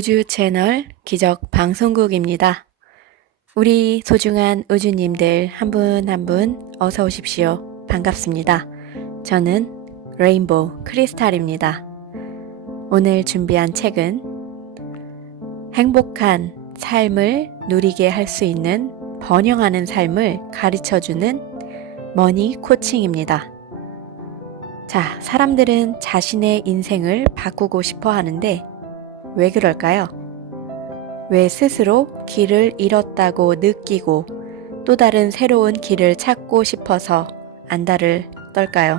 우주 채널 기적 방송국입니다. 우리 소중한 우주님들 한 분 한 분 어서 오십시오. 반갑습니다. 저는 레인보우 크리스탈입니다. 오늘 준비한 책은 행복한 삶을 누리게 할 수 있는 번영하는 삶을 가르쳐주는 머니 코칭입니다. 자, 사람들은 자신의 인생을 바꾸고 싶어 하는데 왜 그럴까요? 왜 스스로 길을 잃었다고 느끼고 또 다른 새로운 길을 찾고 싶어서 안달을 떨까요?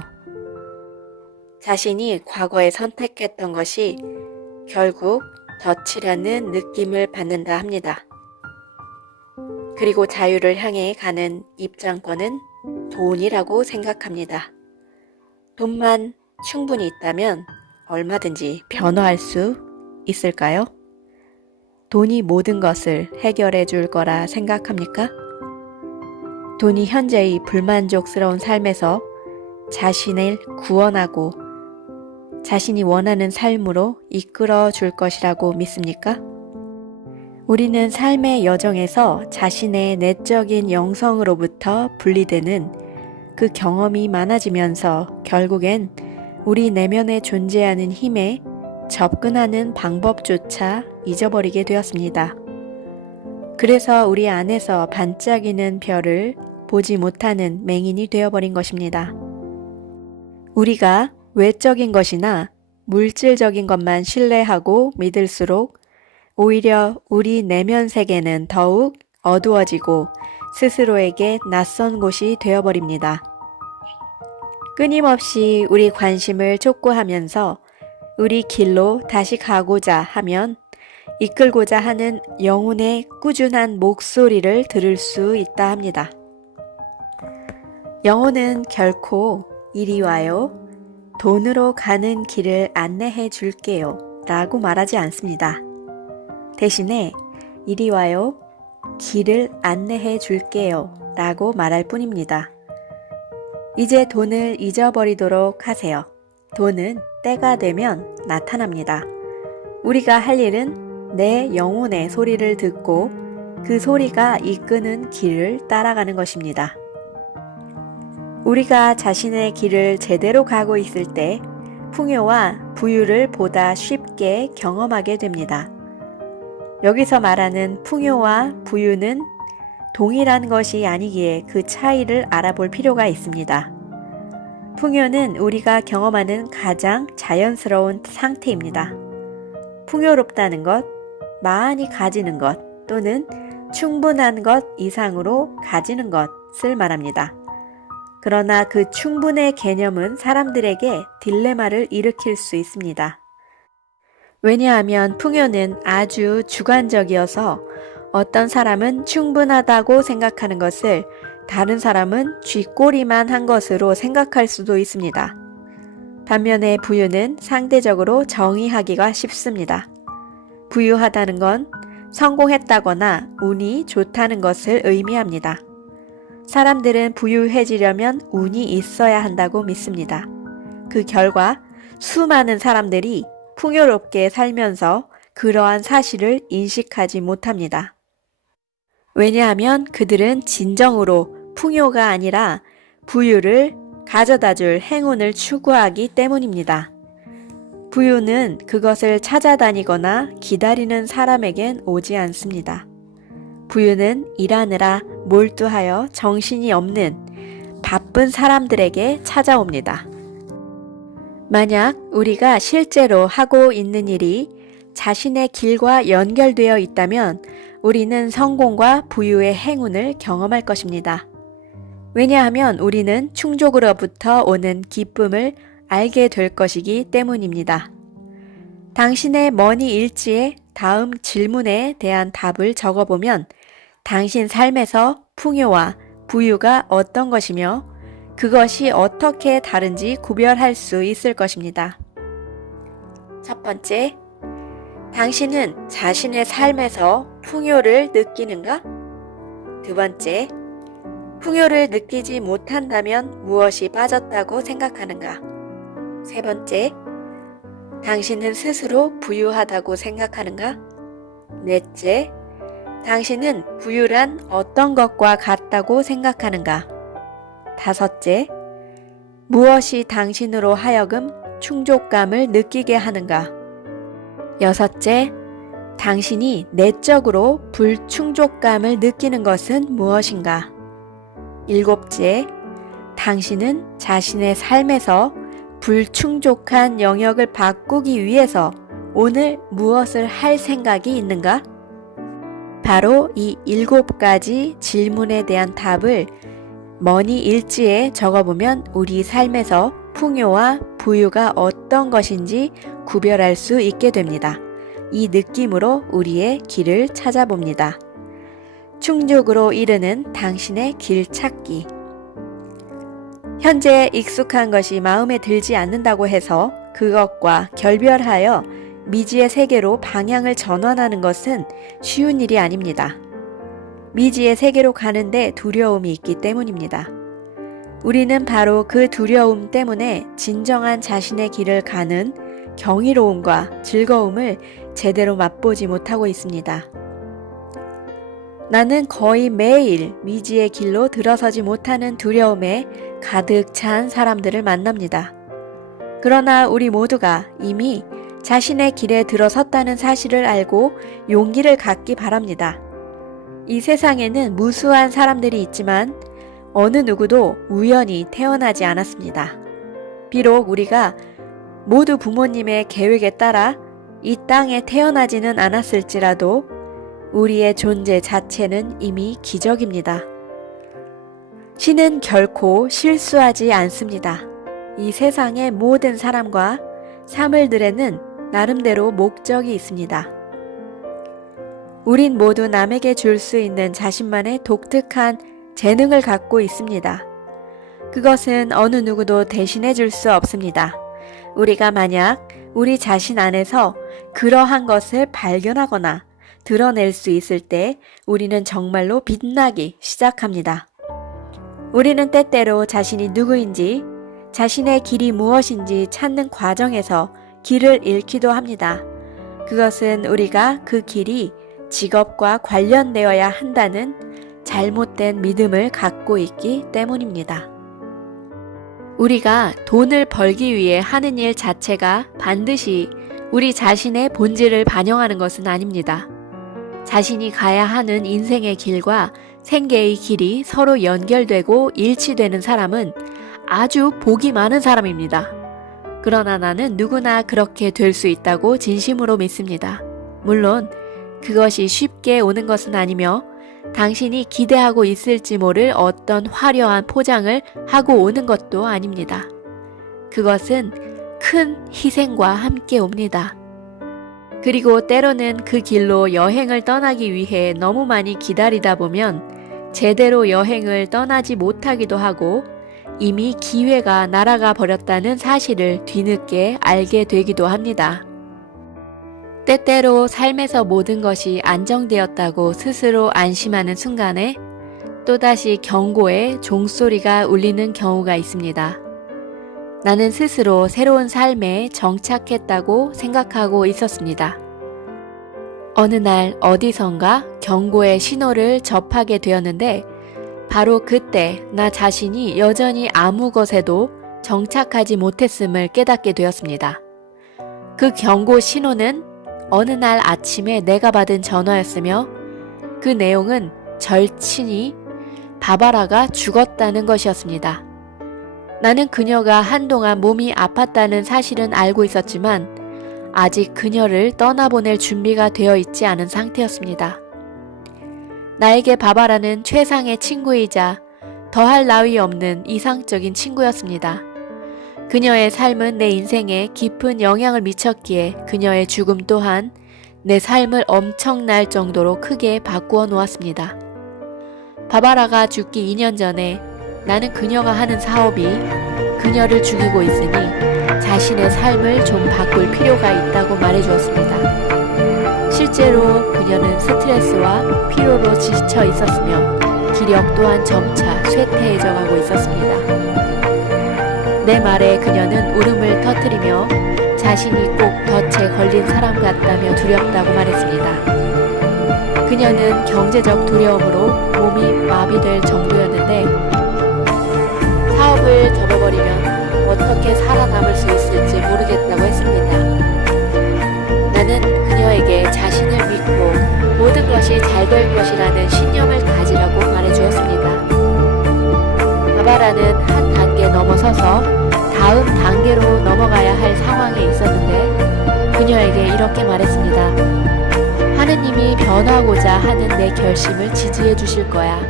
자신이 과거에 선택했던 것이 결국 덫이라는 느낌을 받는다 합니다. 그리고 자유를 향해 가는 입장권은 돈이라고 생각합니다. 돈만 충분히 있다면 얼마든지 변화할 수 있을까요? 돈이 모든 것을 해결해 줄 거라 생각합니까? 돈이 현재의 불만족스러운 삶에서 자신을 구원하고 자신이 원하는 삶으로 이끌어 줄 것이라고 믿습니까? 우리는 삶의 여정에서 자신의 내적인 영성으로부터 분리되는 그 경험이 많아지면서 결국엔 우리 내면에 존재하는 힘에 접근하는 방법조차 잊어버리게 되었습니다. 그래서 우리 안에서 반짝이는 별을 보지 못하는 맹인이 되어버린 것입니다. 우리가 외적인 것이나 물질적인 것만 신뢰하고 믿을수록 오히려 우리 내면 세계는 더욱 어두워지고 스스로에게 낯선 곳이 되어버립니다. 끊임없이 우리 관심을 촉구하면서 우리 길로 다시 가고자 하면 이끌고자 하는 영혼의 꾸준한 목소리를 들을 수 있다 합니다. 영혼은 결코 이리 와요, 돈으로 가는 길을 안내해 줄게요 라고 말하지 않습니다. 대신에 이리 와요, 길을 안내해 줄게요 라고 말할 뿐입니다. 이제 돈을 잊어버리도록 하세요. 돈은 때가 되면 나타납니다. 우리가 할 일은 내 영혼의 소리를 듣고 그 소리가 이끄는 길을 따라가는 것입니다. 우리가 자신의 길을 제대로 가고 있을 때 풍요와 부유를 보다 쉽게 경험하게 됩니다. 여기서 말하는 풍요와 부유는 동일한 것이 아니기에 그 차이를 알아볼 필요가 있습니다. 풍요는 우리가 경험하는 가장 자연스러운 상태입니다. 풍요롭다는 것, 많이 가지는 것 또는 충분한 것 이상으로 가지는 것을 말합니다. 그러나 그 충분의 개념은 사람들에게 딜레마를 일으킬 수 있습니다. 왜냐하면 풍요는 아주 주관적이어서 어떤 사람은 충분하다고 생각하는 것을 다른 사람은 쥐꼬리만 한 것으로 생각할 수도 있습니다. 반면에 부유는 상대적으로 정의하기가 쉽습니다. 부유하다는 건 성공했다거나 운이 좋다는 것을 의미합니다. 사람들은 부유해지려면 운이 있어야 한다고 믿습니다. 그 결과 수많은 사람들이 풍요롭게 살면서 그러한 사실을 인식하지 못합니다. 왜냐하면 그들은 진정으로 풍요가 아니라 부유를 가져다 줄 행운을 추구하기 때문입니다. 부유는 그것을 찾아다니거나 기다리는 사람에겐 오지 않습니다. 부유는 일하느라 몰두하여 정신이 없는 바쁜 사람들에게 찾아옵니다. 만약 우리가 실제로 하고 있는 일이 자신의 길과 연결되어 있다면 우리는 성공과 부유의 행운을 경험할 것입니다. 왜냐하면 우리는 충족으로부터 오는 기쁨을 알게 될 것이기 때문입니다. 당신의 머니 일지에 다음 질문에 대한 답을 적어보면 당신 삶에서 풍요와 부유가 어떤 것이며 그것이 어떻게 다른지 구별할 수 있을 것입니다. 첫 번째, 당신은 자신의 삶에서 풍요를 느끼는가? 두 번째, 풍요를 느끼지 못한다면 무엇이 빠졌다고 생각하는가? 세 번째, 당신은 스스로 부유하다고 생각하는가? 넷째, 당신은 부유란 어떤 것과 같다고 생각하는가? 다섯째, 무엇이 당신으로 하여금 충족감을 느끼게 하는가? 여섯째, 당신이 내적으로 불충족감을 느끼는 것은 무엇인가? 일곱째, 당신은 자신의 삶에서 불충족한 영역을 바꾸기 위해서 오늘 무엇을 할 생각이 있는가? 바로 이 7가지 질문에 대한 답을 머니 일지에 적어보면 우리 삶에서 풍요와 부유가 어떤 것인지 구별할 수 있게 됩니다. 이 느낌으로 우리의 길을 찾아봅니다. 충족으로 이르는 당신의 길 찾기. 현재 익숙한 것이 마음에 들지 않는다고 해서 그것과 결별하여 미지의 세계로 방향을 전환하는 것은 쉬운 일이 아닙니다. 미지의 세계로 가는데 두려움이 있기 때문입니다. 우리는 바로 그 두려움 때문에 진정한 자신의 길을 가는 경이로움과 즐거움을 제대로 맛보지 못하고 있습니다. 나는 거의 매일 미지의 길로 들어서지 못하는 두려움에 가득 찬 사람들을 만납니다. 그러나 우리 모두가 이미 자신의 길에 들어섰다는 사실을 알고 용기를 갖기 바랍니다. 이 세상에는 무수한 사람들이 있지만 어느 누구도 우연히 태어나지 않았습니다. 비록 우리가 모두 부모님의 계획에 따라 이 땅에 태어나지는 않았을지라도 우리의 존재 자체는 이미 기적입니다. 신은 결코 실수하지 않습니다. 이 세상의 모든 사람과 사물들에는 나름대로 목적이 있습니다. 우린 모두 남에게 줄 수 있는 자신만의 독특한 재능을 갖고 있습니다. 그것은 어느 누구도 대신해 줄 수 없습니다. 우리가 만약 우리 자신 안에서 그러한 것을 발견하거나 드러낼 수 있을 때 우리는 정말로 빛나기 시작합니다. 우리는 때때로 자신이 누구인지, 자신의 길이 무엇인지 찾는 과정에서 길을 잃기도 합니다. 그것은 우리가 그 길이 직업과 관련되어야 한다는 잘못된 믿음을 갖고 있기 때문입니다. 우리가 돈을 벌기 위해 하는 일 자체가 반드시 우리 자신의 본질을 반영하는 것은 아닙니다. 자신이 가야 하는 인생의 길과 생계의 길이 서로 연결되고 일치되는 사람은 아주 복이 많은 사람입니다. 그러나 나는 누구나 그렇게 될 수 있다고 진심으로 믿습니다. 물론 그것이 쉽게 오는 것은 아니며 당신이 기대하고 있을지 모를 어떤 화려한 포장을 하고 오는 것도 아닙니다. 그것은 큰 희생과 함께 옵니다. 그리고 때로는 그 길로 여행을 떠나기 위해 너무 많이 기다리다 보면 제대로 여행을 떠나지 못하기도 하고 이미 기회가 날아가 버렸다는 사실을 뒤늦게 알게 되기도 합니다. 때때로 삶에서 모든 것이 안정되었다고 스스로 안심하는 순간에 또다시 경고의 종소리가 울리는 경우가 있습니다. 나는 스스로 새로운 삶에 정착했다고 생각하고 있었습니다. 어느 날 어디선가 경고의 신호를 접하게 되었는데 바로 그때 나 자신이 여전히 아무 것에도 정착하지 못했음을 깨닫게 되었습니다. 그 경고 신호는 어느 날 아침에 내가 받은 전화였으며 그 내용은 절친이 바바라가 죽었다는 것이었습니다. 나는 그녀가 한동안 몸이 아팠다는 사실은 알고 있었지만 아직 그녀를 떠나보낼 준비가 되어 있지 않은 상태였습니다. 나에게 바바라는 최상의 친구이자 더할 나위 없는 이상적인 친구였습니다. 그녀의 삶은 내 인생에 깊은 영향을 미쳤기에 그녀의 죽음 또한 내 삶을 엄청날 정도로 크게 바꾸어 놓았습니다. 바바라가 죽기 2년 전에 나는 그녀가 하는 사업이 그녀를 죽이고 있으니 자신의 삶을 좀 바꿀 필요가 있다고 말해주었습니다. 실제로 그녀는 스트레스와 피로로 지쳐 있었으며 기력 또한 점차 쇠퇴해져 가고 있었습니다. 내 말에 그녀는 울음을 터뜨리며 자신이 꼭 덫에 걸린 사람 같다며 두렵다고 말했습니다. 그녀는 경제적 두려움으로 몸이 마비될 정도였는데 사업을 접어버리면 어떻게 살아남을 수 있을지 모르겠다고 했습니다. 나는 그녀에게 자신을 믿고 모든 것이 잘 될 것이라는 신념을 가지라고 말해주었습니다. 바바라는 한 단계 넘어서서 다음 단계로 넘어가야 할 상황에 있었는데 그녀에게 이렇게 말했습니다. 하느님이 변하고자 하는 내 결심을 지지해 주실 거야.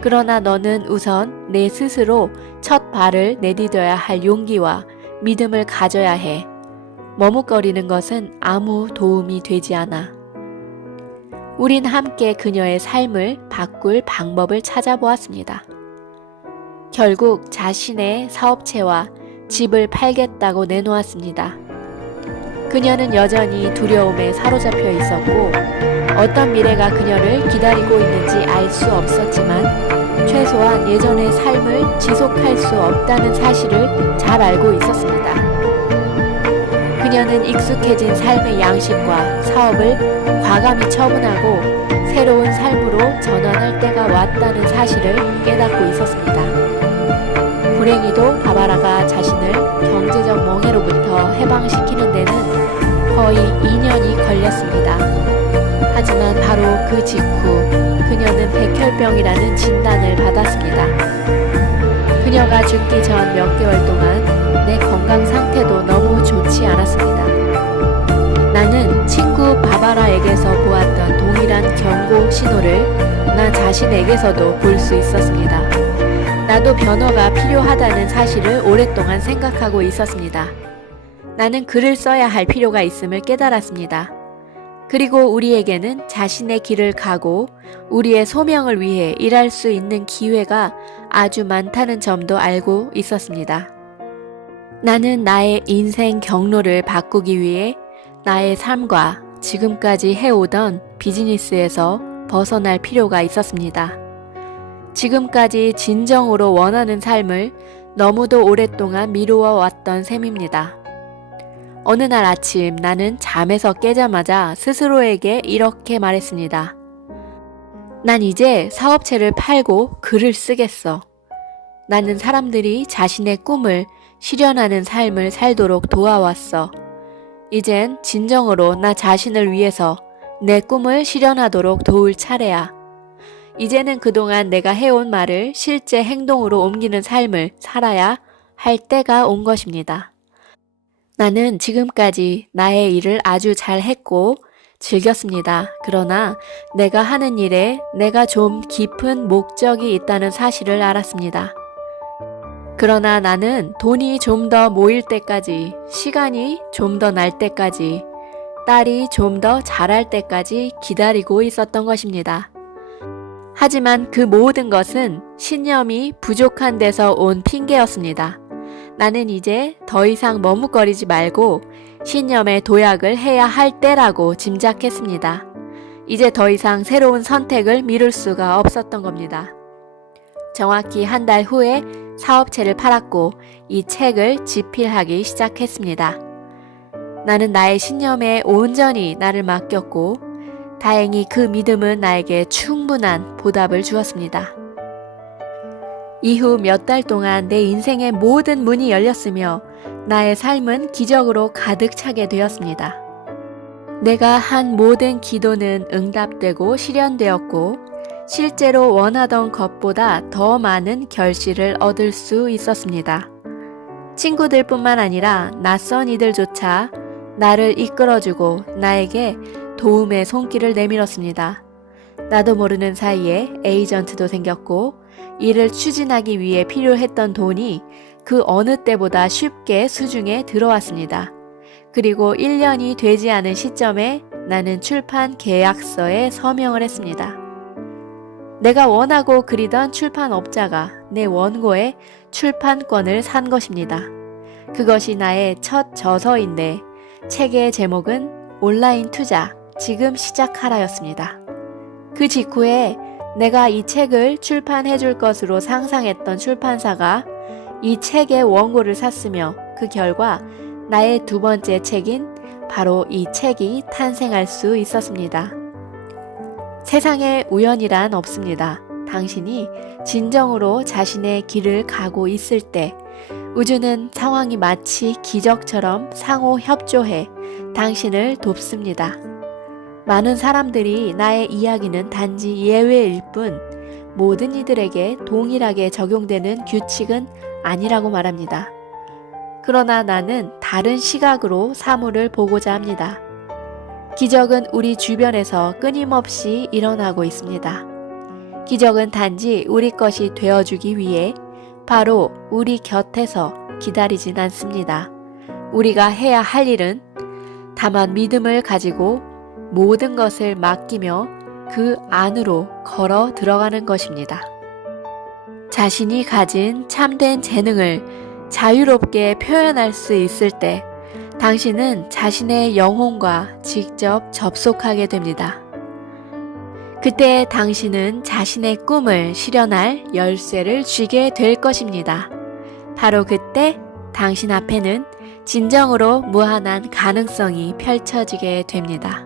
그러나 너는 우선 내 스스로 첫 발을 내디뎌야 할 용기와 믿음을 가져야 해. 머뭇거리는 것은 아무 도움이 되지 않아. 우린 함께 그녀의 삶을 바꿀 방법을 찾아보았습니다. 결국 자신의 사업체와 집을 팔겠다고 내놓았습니다. 그녀는 여전히 두려움에 사로잡혀 있었고 어떤 미래가 그녀를 기다리고 있는지 알 수 없었지만 최소한 예전의 삶을 지속할 수 없다는 사실을 잘 알고 있었습니다. 그녀는 익숙해진 삶의 양식과 사업을 과감히 처분하고 새로운 삶으로 전환할 때가 왔다는 사실을 깨닫고 있었습니다. 불행히도 바바라가 자신을 경제적 멍해로부터 해방시키는 데는 거의 2년이 걸렸습니다. 하지만 바로 그 직후 그녀는 백혈병이라는 진단을 받았습니다. 그녀가 죽기 전 몇 개월 동안 내 건강 상태도 너무 좋지 않았습니다. 나는 친구 바바라에게서 보았던 동일한 경고 신호를 나 자신에게서도 볼 수 있었습니다. 나도 변화가 필요하다는 사실을 오랫동안 생각하고 있었습니다. 나는 글을 써야 할 필요가 있음을 깨달았습니다. 그리고 우리에게는 자신의 길을 가고 우리의 소명을 위해 일할 수 있는 기회가 아주 많다는 점도 알고 있었습니다. 나는 나의 인생 경로를 바꾸기 위해 나의 삶과 지금까지 해오던 비즈니스에서 벗어날 필요가 있었습니다. 지금까지 진정으로 원하는 삶을 너무도 오랫동안 미루어 왔던 셈입니다. 어느 날 아침 나는 잠에서 깨자마자 스스로에게 이렇게 말했습니다. 난 이제 사업체를 팔고 글을 쓰겠어. 나는 사람들이 자신의 꿈을 실현하는 삶을 살도록 도와왔어. 이젠 진정으로 나 자신을 위해서 내 꿈을 실현하도록 도울 차례야. 이제는 그동안 내가 해온 말을 실제 행동으로 옮기는 삶을 살아야 할 때가 온 것입니다. 나는 지금까지 나의 일을 아주 잘 했고 즐겼습니다. 그러나 내가 하는 일에 내가 좀 깊은 목적이 있다는 사실을 알았습니다. 그러나 나는 돈이 좀 더 모일 때까지, 시간이 좀 더 날 때까지, 딸이 좀 더 자랄 때까지 기다리고 있었던 것입니다. 하지만 그 모든 것은 신념이 부족한 데서 온 핑계였습니다. 나는 이제 더 이상 머뭇거리지 말고 신념의 도약을 해야 할 때라고 짐작했습니다. 이제 더 이상 새로운 선택을 미룰 수가 없었던 겁니다. 정확히 한 달 후에 사업체를 팔았고 이 책을 집필하기 시작했습니다. 나는 나의 신념에 온전히 나를 맡겼고 다행히 그 믿음은 나에게 충분한 보답을 주었습니다. 이후 몇 달 동안 내 인생의 모든 문이 열렸으며 나의 삶은 기적으로 가득 차게 되었습니다. 내가 한 모든 기도는 응답되고 실현되었고 실제로 원하던 것보다 더 많은 결실을 얻을 수 있었습니다. 친구들뿐만 아니라 낯선 이들조차 나를 이끌어주고 나에게 도움의 손길을 내밀었습니다. 나도 모르는 사이에 에이전트도 생겼고 이를 추진하기 위해 필요했던 돈이 그 어느 때보다 쉽게 수중에 들어왔습니다. 그리고 1년이 되지 않은 시점에 나는 출판 계약서에 서명을 했습니다. 내가 원하고 그리던 출판업자가 내 원고의 출판권을 산 것입니다. 그것이 나의 첫 저서인데 책의 제목은 온라인 투자, 지금 시작하라였습니다. 그 직후에 내가 이 책을 출판해 줄 것으로 상상했던 출판사가 이 책의 원고를 샀으며 그 결과 나의 두 번째 책인 바로 이 책이 탄생할 수 있었습니다. 세상에 우연이란 없습니다. 당신이 진정으로 자신의 길을 가고 있을 때 우주는 상황이 마치 기적처럼 상호 협조해 당신을 돕습니다. 많은 사람들이 나의 이야기는 단지 예외일 뿐 모든 이들에게 동일하게 적용되는 규칙은 아니라고 말합니다. 그러나 나는 다른 시각으로 사물을 보고자 합니다. 기적은 우리 주변에서 끊임없이 일어나고 있습니다. 기적은 단지 우리 것이 되어주기 위해 바로 우리 곁에서 기다리진 않습니다. 우리가 해야 할 일은 다만 믿음을 가지고 모든 것을 맡기며 그 안으로 걸어 들어가는 것입니다. 자신이 가진 참된 재능을 자유롭게 표현할 수 있을 때 당신은 자신의 영혼과 직접 접속하게 됩니다. 그때 당신은 자신의 꿈을 실현할 열쇠를 쥐게 될 것입니다. 바로 그때 당신 앞에는 진정으로 무한한 가능성이 펼쳐지게 됩니다.